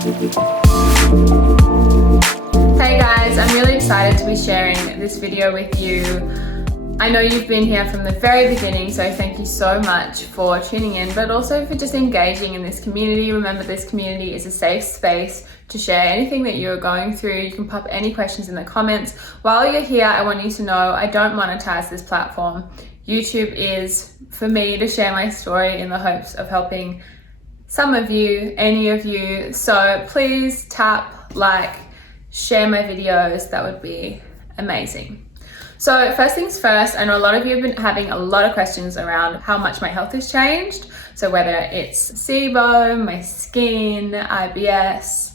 Hey guys, I'm really excited to be sharing this video with you. I know you've been here from the very beginning, so thank you so much for tuning in, but also for just engaging in this community. Remember, this community is a safe space to share anything that you're going through. You can pop any questions in the comments. While you're here, I want you to know I don't monetize this platform. YouTube is for me to share my story in the hopes of helping some of you, any of you. So please tap like, share my videos. That would be amazing. So first things first, I know a lot of you have been having a lot of questions around how much my health has changed. So whether it's SIBO, my skin, IBS,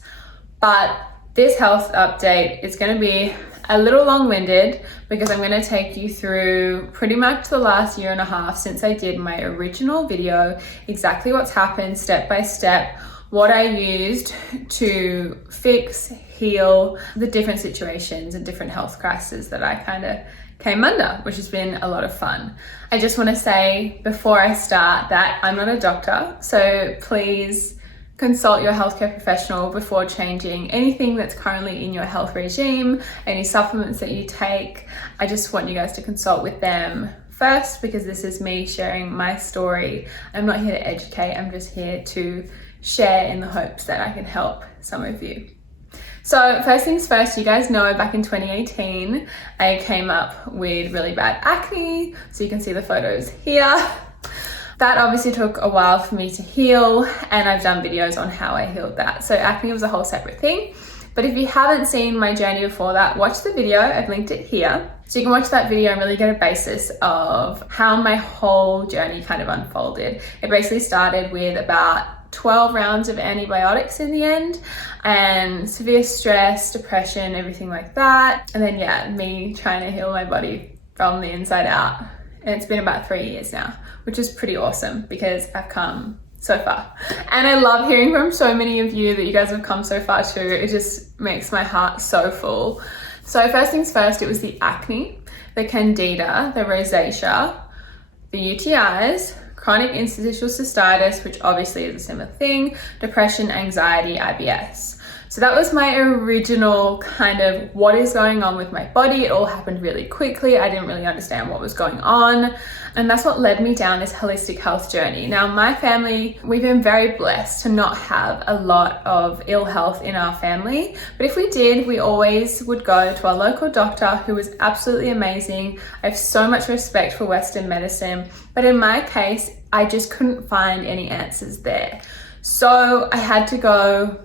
but this health update is going to be a little long-winded because I'm going to take you through pretty much the last year and a half since I did my original video, exactly what's happened step by step, what I used to fix, heal the different situations and different health crises that I kind of came under, which has been a lot of fun. I just want to say before I start that I'm not a doctor, so please consult your healthcare professional before changing anything that's currently in your health regime, any supplements that you take. I just want you guys to consult with them first because this is me sharing my story. I'm not here to educate, I'm just here to share in the hopes that I can help some of you. So first things first, you guys know back in 2018, I came up with really bad acne. So you can see the photos here. That obviously took a while for me to heal, and I've done videos on how I healed that. So acne was a whole separate thing. But if you haven't seen my journey before that, watch the video, I've linked it here. So you can watch that video and really get a basis of how my whole journey kind of unfolded. It basically started with about 12 rounds of antibiotics in the end, and severe stress, depression, everything like that. And then yeah, me trying to heal my body from the inside out. And it's been about 3 years now, which is pretty awesome because I've come so far. And I love hearing from so many of you that you guys have come so far too. It just makes my heart so full. So first things first, it was the acne, the candida, the rosacea, the UTIs, chronic interstitial cystitis, which obviously is a similar thing, depression, anxiety, IBS. So that was my original kind of what is going on with my body. It all happened really quickly. I didn't really understand what was going on. And that's what led me down this holistic health journey. Now, my family, we've been very blessed to not have a lot of ill health in our family. But if we did, we always would go to our local doctor who was absolutely amazing. I have so much respect for Western medicine. But in my case, I just couldn't find any answers there. So I had to go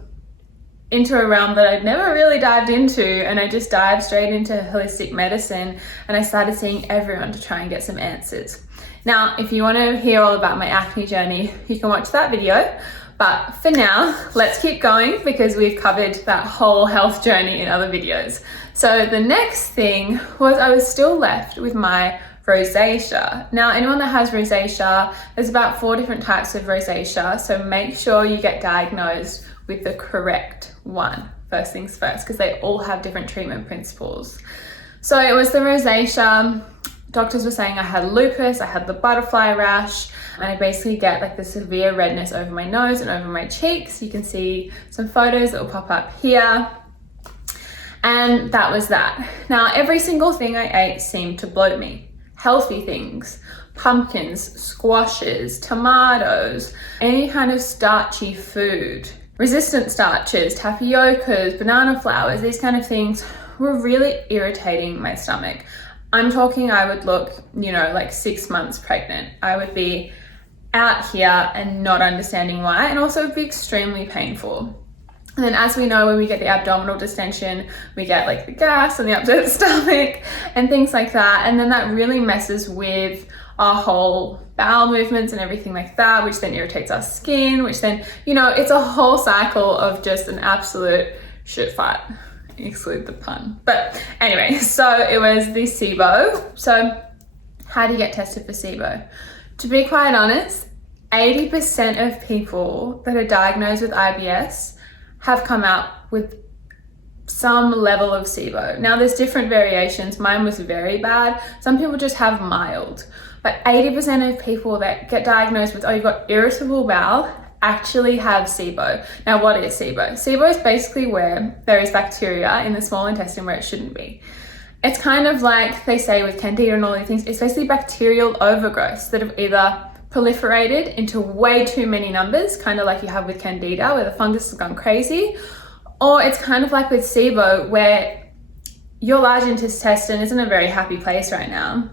into a realm that I'd never really dived into, and I just dived straight into holistic medicine, and I started seeing everyone to try and get some answers. Now, if you want to hear all about my acne journey, you can watch that video, but for now, let's keep going because we've covered that whole health journey in other videos. So the next thing was I was still left with my rosacea. Now, anyone that has rosacea, there's about 4 different types of rosacea, so make sure you get diagnosed with the correct one, first things first, because they all have different treatment principles. So it was the rosacea. Doctors were saying I had lupus, I had the butterfly rash, and I basically get like the severe redness over my nose and over my cheeks. You can see some photos that will pop up here. And that was that. Now, every single thing I ate seemed to bloat me. Healthy things, pumpkins, squashes, tomatoes, any kind of starchy food, resistant starches, tapiocas, banana flours, these kind of things were really irritating my stomach. I'm talking I would look, like 6 months pregnant. I would be out here and not understanding why, and also it would be extremely painful. And then as we know, when we get the abdominal distension, we get like the gas on the upset stomach and things like that. And then that really messes with our whole bowel movements and everything like that, which then irritates our skin, which then, it's a whole cycle of just an absolute shit fight. Exclude the pun. But anyway, so it was the SIBO. So how do you get tested for SIBO? To be quite honest, 80% of people that are diagnosed with IBS have come out with some level of SIBO. Now there's different variations. Mine was very bad. Some people just have mild. But 80% of people that get diagnosed with, you've got irritable bowel actually have SIBO. Now, what is SIBO? SIBO is basically where there is bacteria in the small intestine where it shouldn't be. It's kind of like they say with candida and all these things, it's basically bacterial overgrowths that have either proliferated into way too many numbers, kind of like you have with candida where the fungus has gone crazy, or it's kind of like with SIBO where your large intestine isn't a very happy place right now.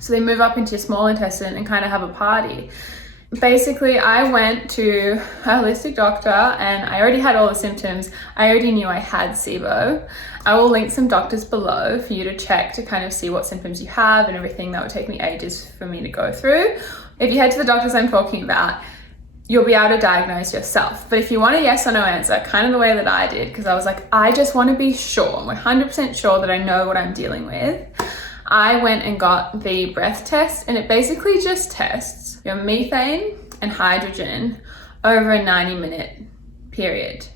So they move up into your small intestine and kind of have a party. Basically, I went to a holistic doctor and I already had all the symptoms. I already knew I had SIBO. I will link some doctors below for you to check to kind of see what symptoms you have and everything. That would take me ages for me to go through. If you head to the doctors I'm talking about, you'll be able to diagnose yourself. But if you want a yes or no answer, kind of the way that I did, because I was like, I just want to be sure, 100% sure that I know what I'm dealing with, I went and got the breath test, and it basically just tests your methane and hydrogen over a 90-minute period.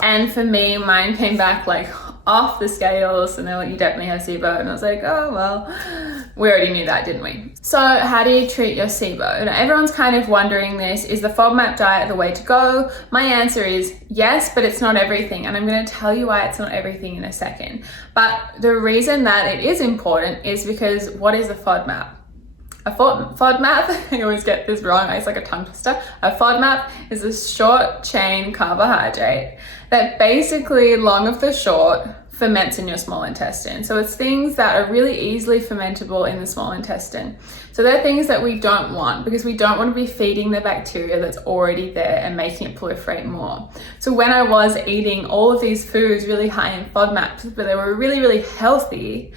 And for me, mine came back like off the scales, and they're like, you definitely have SIBO. And I was like, oh, well, we already knew that, didn't we? So how do you treat your SIBO? Now, everyone's kind of wondering this, is the FODMAP diet the way to go? My answer is yes, but it's not everything. And I'm going to tell you why it's not everything in a second. But the reason that it is important is because what is a FODMAP? A FODMAP, I always get this wrong, it's like a tongue twister. A FODMAP is a short chain carbohydrate that basically, long of the short, ferments in your small intestine. So it's things that are really easily fermentable in the small intestine. So they're things that we don't want because we don't want to be feeding the bacteria that's already there and making it proliferate more. So when I was eating all of these foods really high in FODMAPs, but they were really, really healthy,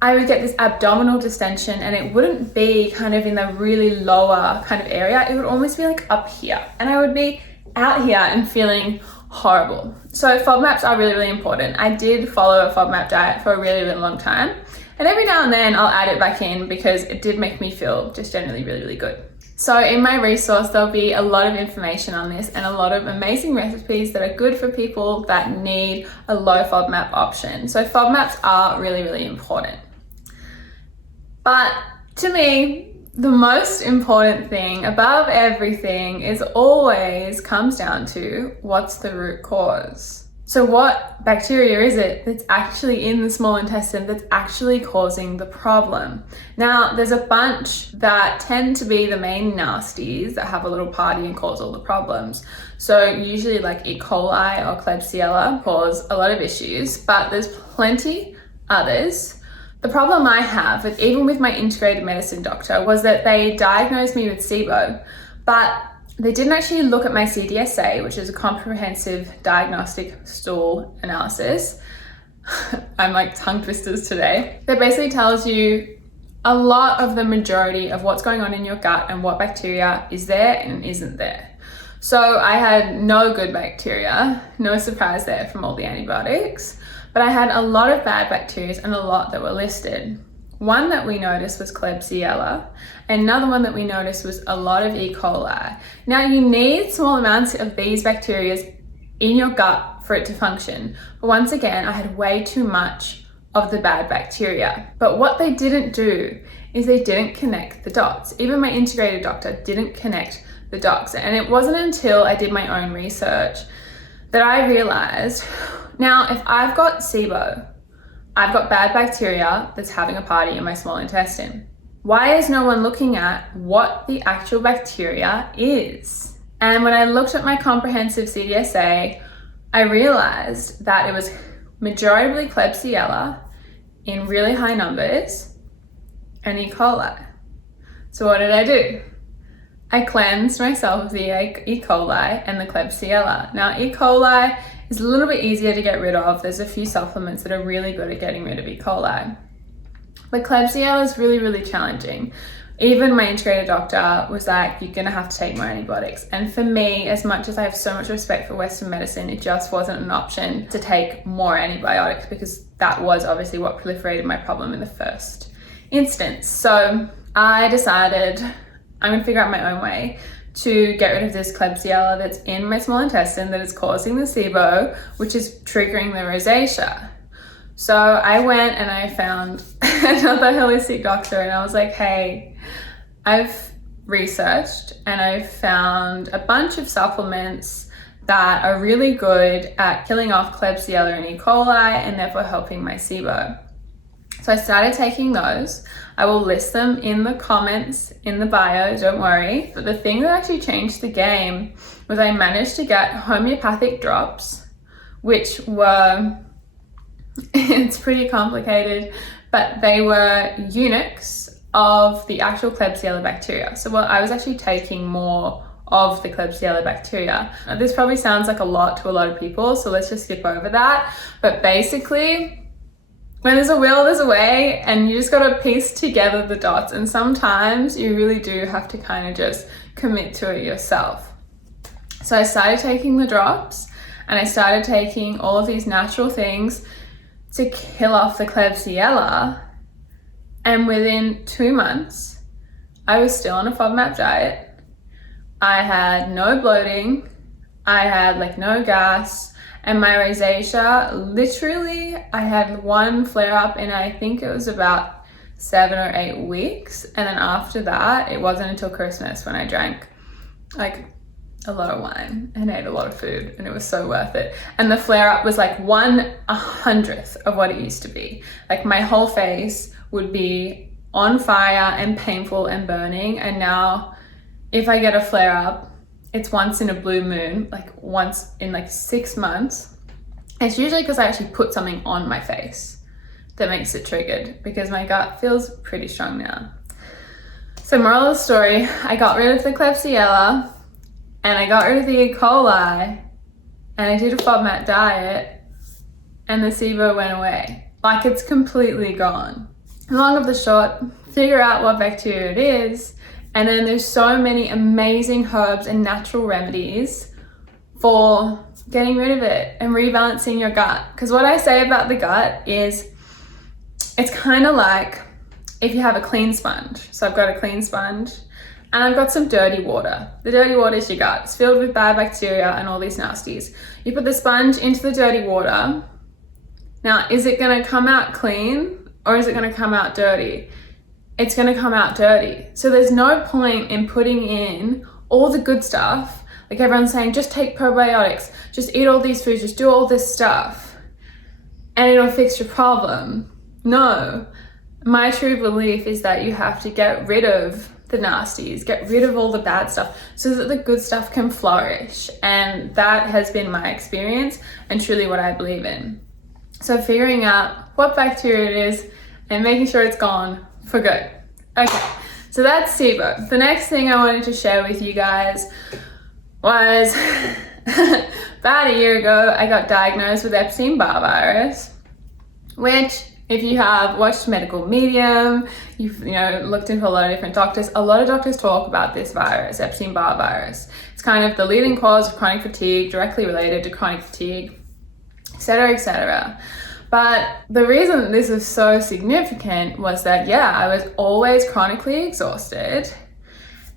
I would get this abdominal distension, and it wouldn't be kind of in the really lower kind of area. It would almost be like up here, and I would be out here and feeling horrible. So FODMAPs are really, really important. I did follow a FODMAP diet for a really, really long time, and every now and then I'll add it back in because it did make me feel just generally really, really good. So in my resource, there'll be a lot of information on this and a lot of amazing recipes that are good for people that need a low FODMAP option. So FODMAPs are really, really important. But to me, the most important thing above everything is always comes down to what's the root cause. So what bacteria is it that's actually in the small intestine that's actually causing the problem? Now, there's a bunch that tend to be the main nasties that have a little party and cause all the problems. So usually like E. coli or Klebsiella cause a lot of issues, but there's plenty others. The problem I have, even with my integrated medicine doctor, was that they diagnosed me with SIBO, but they didn't actually look at my CDSA, which is a comprehensive diagnostic stool analysis. I'm like tongue twisters today. That basically tells you a lot of the majority of what's going on in your gut and what bacteria is there and isn't there. So I had no good bacteria, no surprise there from all the antibiotics. But I had a lot of bad bacteria and a lot that were listed. One that we noticed was Klebsiella. Another one that we noticed was a lot of E. coli. Now you need small amounts of these bacteria in your gut for it to function. But once again, I had way too much of the bad bacteria. But what they didn't do is they didn't connect the dots. Even my integrated doctor didn't connect the dots. And it wasn't until I did my own research that I realized, now, if I've got SIBO, I've got bad bacteria that's having a party in my small intestine. Why is no one looking at what the actual bacteria is? And when I looked at my comprehensive CDSA, I realized that it was majority Klebsiella in really high numbers and E. coli. So what did I do? I cleansed myself of the E. coli and the Klebsiella. Now, E. coli is a little bit easier to get rid of. There's a few supplements that are really good at getting rid of E. coli. But Klebsiella is really, really challenging. Even my integrated doctor was like, you're gonna have to take more antibiotics. And for me, as much as I have so much respect for Western medicine, it just wasn't an option to take more antibiotics because that was obviously what proliferated my problem in the first instance. So I decided I'm gonna figure out my own way to get rid of this Klebsiella that's in my small intestine that is causing the SIBO, which is triggering the rosacea. So I went and I found another holistic doctor and I was like, hey, I've researched and I've found a bunch of supplements that are really good at killing off Klebsiella and E. coli and therefore helping my SIBO. So I started taking those. I will list them in the comments in the bio, don't worry. But the thing that actually changed the game was I managed to get homeopathic drops, which were, it's pretty complicated, but they were units of the actual Klebsiella bacteria. So I was actually taking more of the Klebsiella bacteria. Now, this probably sounds like a lot to a lot of people, so let's just skip over that. But basically, when there's a will, there's a way, and you just gotta piece together the dots. And sometimes you really do have to kind of just commit to it yourself. So I started taking the drops and I started taking all of these natural things to kill off the Klebsiella. And within 2 months, I was still on a FODMAP diet. I had no bloating. I had like no gas. And my rosacea, literally, I had one flare up in I think it was about 7 or 8 weeks. And then after that, it wasn't until Christmas when I drank like a lot of wine and ate a lot of food, and it was so worth it. And the flare up was like 1/100th of what it used to be. Like my whole face would be on fire and painful and burning. And now if I get a flare up, it's once in a blue moon, like once in like 6 months. It's usually because I actually put something on my face that makes it triggered, because my gut feels pretty strong now. So moral of the story, I got rid of the Klebsiella and I got rid of the E. coli and I did a FODMAP diet and the SIBO went away. Like, it's completely gone. Long of the short, figure out what bacteria it is. And then there's so many amazing herbs and natural remedies for getting rid of it and rebalancing your gut. Because what I say about the gut is it's kind of like if you have a clean sponge. So I've got a clean sponge and I've got some dirty water. The dirty water is your gut. It's filled with bad bacteria and all these nasties. You put the sponge into the dirty water. Now, is it going to come out clean or is it going to come out dirty? It's going to come out dirty. So there's no point in putting in all the good stuff. Like everyone's saying, just take probiotics, just eat all these foods, just do all this stuff and it'll fix your problem. No, my true belief is that you have to get rid of the nasties, get rid of all the bad stuff so that the good stuff can flourish. And that has been my experience and truly what I believe in. So figuring out what bacteria it is and making sure it's gone for good. Okay, so that's SIBO. The next thing I wanted to share with you guys was about a year ago, I got diagnosed with Epstein Barr virus, which if you have watched Medical Medium, you've looked into a lot of different doctors, a lot of doctors talk about this virus, Epstein Barr virus. It's kind of the leading cause of chronic fatigue, directly related to chronic fatigue, etc., etc. But the reason this was so significant was that, I was always chronically exhausted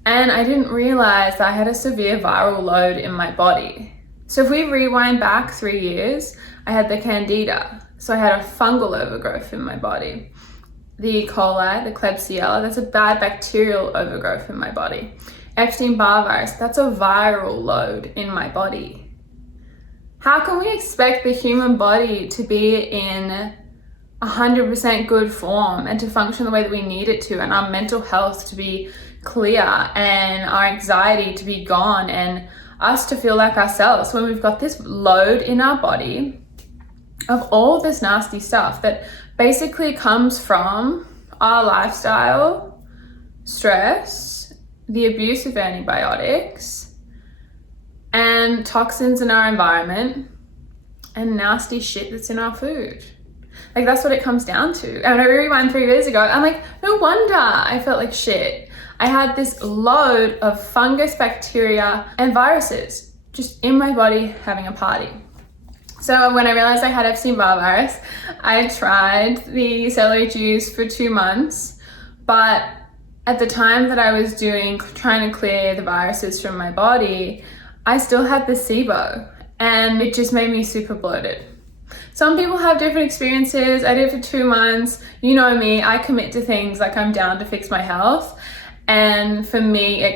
and I didn't realize that I had a severe viral load in my body. So if we rewind back 3 years, I had the Candida. So I had a fungal overgrowth in my body. The E. coli, the Klebsiella, that's a bad bacterial overgrowth in my body. Epstein Barr virus, that's a viral load in my body. How can we expect the human body to be in 100% good form and to function the way that we need it to, and our mental health to be clear and our anxiety to be gone and us to feel like ourselves when we've got this load in our body of all this nasty stuff that basically comes from our lifestyle, stress, the abuse of antibiotics, and toxins in our environment, and nasty shit that's in our food. Like, that's what it comes down to. And when I rewind 3 years ago, I'm like, no wonder I felt like shit. I had this load of fungus, bacteria, and viruses just in my body having a party. So when I realized I had Epstein Barr virus, I tried the celery juice for 2 months, but at the time that I was trying to clear the viruses from my body, I still had the SIBO, and it just made me super bloated. Some people have different experiences. I did it for 2 months. You know me, I commit to things like I'm down to fix my health. And for me, it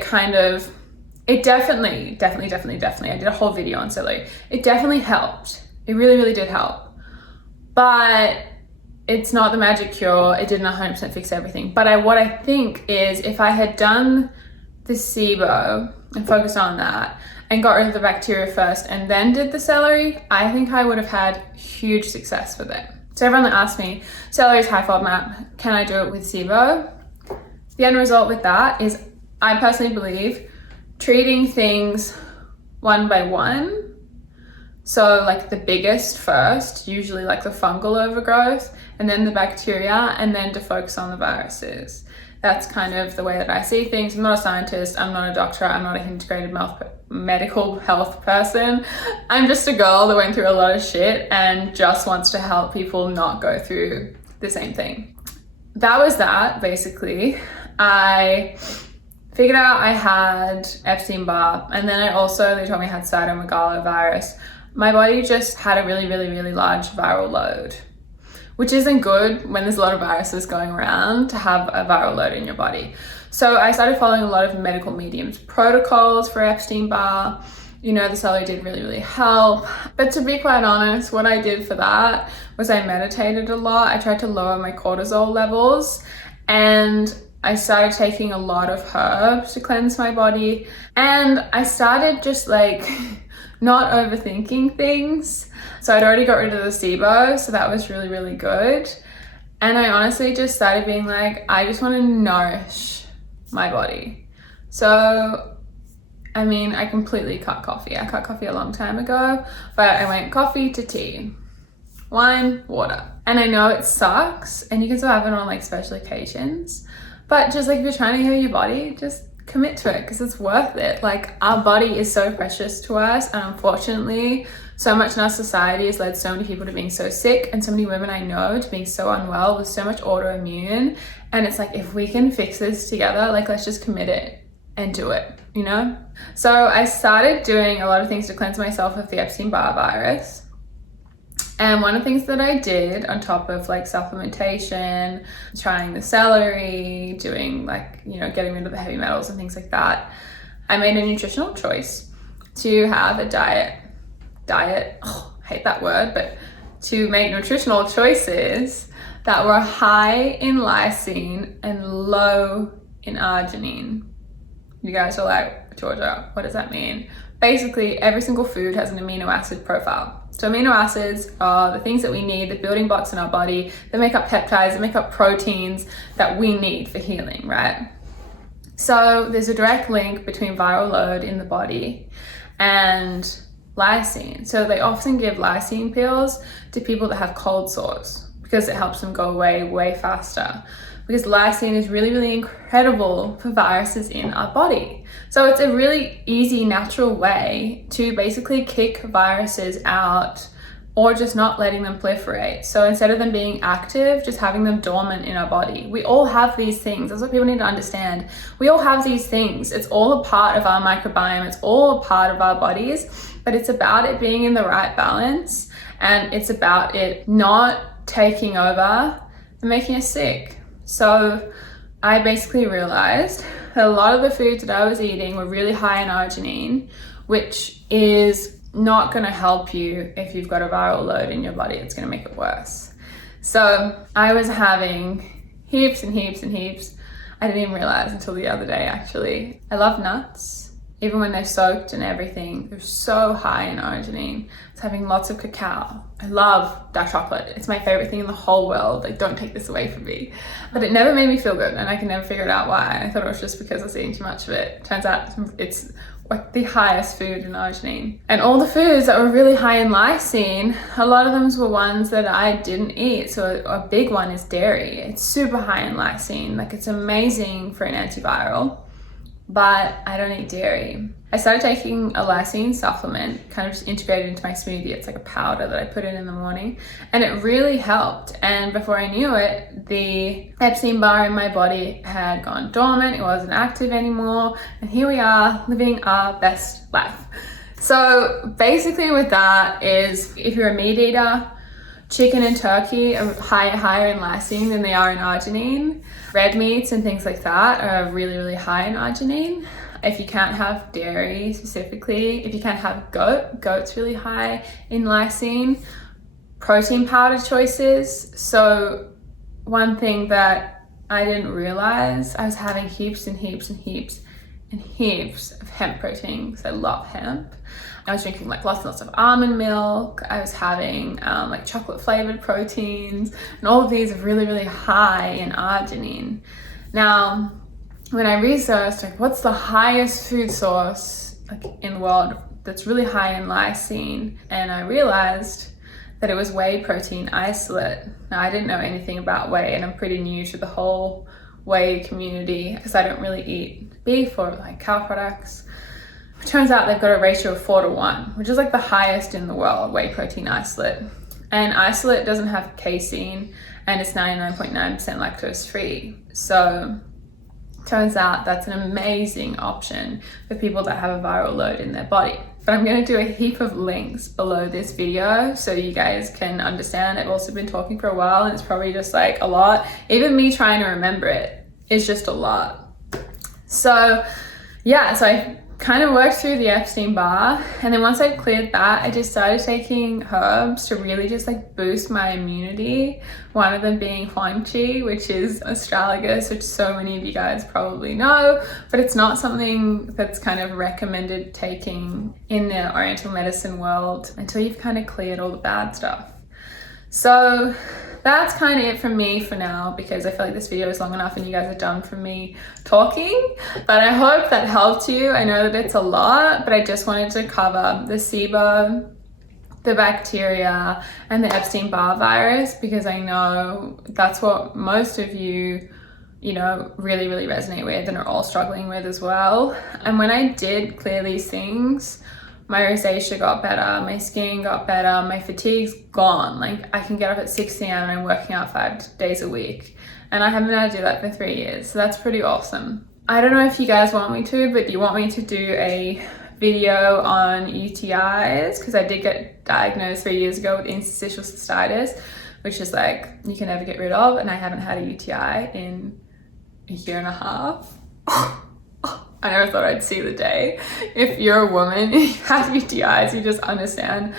definitely, I did a whole video on celery. It definitely helped. It really, really did help. But it's not the magic cure. It didn't 100% fix everything. But what I think is, if I had done the SIBO and focused on that and got rid of the bacteria first and then did the celery, I think I would have had huge success with it. So everyone that asks me, celery is high FODMAP, can I do it with SIBO? The end result with that is, I personally believe, treating things one by one. So like the biggest first, usually like the fungal overgrowth, and then the bacteria, and then to focus on the viruses. That's kind of the way that I see things. I'm not a scientist, I'm not a doctor, I'm not an integrated medical health person. I'm just a girl that went through a lot of shit and just wants to help people not go through the same thing. That was that, basically. I figured out I had Epstein Barr, and then they told me I had cytomegalovirus. My body just had a really, really, really large viral load, which isn't good when there's a lot of viruses going around to have a viral load in your body. So I started following a lot of medical mediums protocols for Epstein Barr. The celery did really, really help. But to be quite honest, what I did for that was I meditated a lot. I tried to lower my cortisol levels, and I started taking a lot of herbs to cleanse my body. And I started just like not overthinking things. So I'd already got rid of the SIBO, so that was really, really good. And I honestly just started being like, I just want to nourish my body. So, I mean, I completely cut coffee. I cut coffee a long time ago, but I went coffee to tea, wine, water. And I know it sucks, and you can still have it on like special occasions, but just like if you're trying to heal your body, just commit to it, because it's worth it. Like, our body is so precious to us, and unfortunately, so much in our society has led so many people to being so sick, and so many women I know to being so unwell with so much autoimmune. And it's like, if we can fix this together, like, let's just commit it and do it, So I started doing a lot of things to cleanse myself of the Epstein Barr virus. And one of the things that I did on top of like supplementation, trying the celery, doing like, getting rid of the heavy metals and things like that, I made a nutritional choice to have a diet, I hate that word, but to make nutritional choices that were high in lysine and low in arginine. You guys are like, Georgia, what does that mean? Basically, every single food has an amino acid profile. So amino acids are the things that we need, the building blocks in our body that make up peptides, that make up proteins that we need for healing, right? So there's a direct link between viral load in the body and lysine. So they often give lysine pills to people that have cold sores because it helps them go away way faster. Because lysine is really, really incredible for viruses in our body. So it's a really easy, natural way to basically kick viruses out, or just not letting them proliferate. So instead of them being active, just having them dormant in our body. We all have these things. That's what people need to understand. We all have these things. It's all a part of our microbiome. It's all a part of our bodies, but it's about it being in the right balance, and it's about it not taking over and making us sick. So I basically realized that a lot of the foods that I was eating were really high in arginine, which is not going to help you if you've got a viral load in your body. It's going to make it worse. So I was having heaps and heaps and heaps. I didn't even realize until the other day, actually. I love nuts. Even when they're soaked and everything, they're so high in arginine. It's having lots of cacao. I love dark chocolate. It's my favorite thing in the whole world. Like, don't take this away from me. But it never made me feel good, and I can never figure it out why. I thought it was just because I was eating too much of it. Turns out it's like the highest food in arginine. And all the foods that were really high in lysine, a lot of them were ones that I didn't eat. So a big one is dairy. It's super high in lysine. Like, it's amazing for an antiviral, but I don't eat dairy. I started taking a lysine supplement, kind of just integrated into my smoothie. It's like a powder that I put in the morning, and it really helped. And before I knew it, the Epstein Barr in my body had gone dormant. It wasn't active anymore. And here we are living our best life. So basically with that is, if you're a meat eater, Chicken and turkey are higher in lysine than they are in arginine. Red meats and things like that are really, really high in arginine. If you can't have dairy specifically, if you can't have goat's really high in lysine. Protein powder choices. So one thing that I didn't realize, I was having heaps and heaps and heaps and heaps of hemp protein because I love hemp. I was drinking like lots and lots of almond milk. I was having like chocolate flavored proteins, and all of these are really, really high in arginine. Now, when I researched like what's the highest food source like in the world that's really high in lysine, and I realized that it was whey protein isolate. Now, I didn't know anything about whey, and I'm pretty new to the whole whey community because I don't really eat beef or like cow products. It turns out they've got a ratio of 4:1, which is like the highest in the world, whey protein isolate. And isolate doesn't have casein, and it's 99.9% lactose free. So turns out that's an amazing option for people that have a viral load in their body. But I'm going to do a heap of links below this video so you guys can understand. I've also been talking for a while, and it's probably just like a lot. Even me trying to remember it is just a lot. So yeah, so I kind of worked through the Epstein Barr, and then once I cleared that, I just started taking herbs to really just like boost my immunity. One of them being huang chi, which is Astralagus, which so many of you guys probably know, but it's not something that's kind of recommended taking in the Oriental medicine world until you've kind of cleared all the bad stuff. So that's kind of it from me for now, because I feel like this video is long enough and you guys are done from me talking. But I hope that helped you. I know that it's a lot, but I just wanted to cover the SIBO, the bacteria, and the Epstein Barr virus, because I know that's what most of you know, really, really resonate with and are all struggling with as well. And when I did clear these things, my rosacea got better, my skin got better, my fatigue's gone. Like, I can get up at 6 a.m. and I'm working out 5 days a week. And I haven't been able to do that for 3 years. So that's pretty awesome. I don't know if you guys want me to, but do you want me to do a video on UTIs? Because I did get diagnosed 3 years ago with interstitial cystitis, which is like, you can never get rid of. And I haven't had a UTI in a year and a half. I never thought I'd see the day. If you're a woman and you have UTIs, you just understand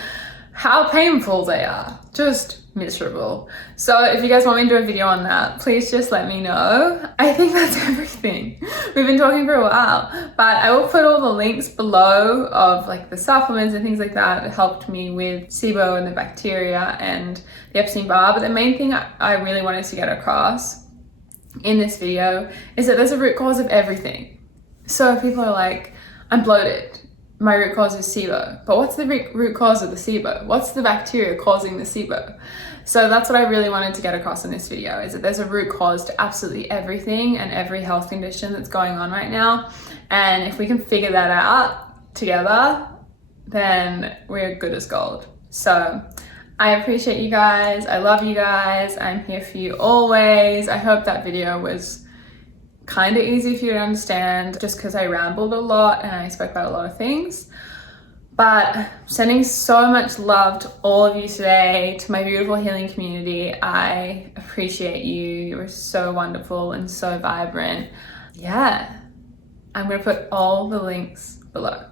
how painful they are. Just miserable. So if you guys want me to do a video on that, please just let me know. I think that's everything. We've been talking for a while, but I will put all the links below of like the supplements and things like that that helped me with SIBO and the bacteria and the Epstein Barr. But the main thing I really wanted to get across in this video is that there's a root cause of everything. So if people are like, I'm bloated, my root cause is SIBO. But what's the root cause of the SIBO? What's the bacteria causing the SIBO? So that's what I really wanted to get across in this video, is that there's a root cause to absolutely everything and every health condition that's going on right now. And if we can figure that out together, then we're good as gold. So I appreciate you guys. I love you guys. I'm here for you always. I hope that video was kind of easy for you to understand, just because I rambled a lot and I spoke about a lot of things. But sending so much love to all of you today, to my beautiful healing community. I appreciate you. You're so wonderful and so vibrant. Yeah, I'm going to put all the links below.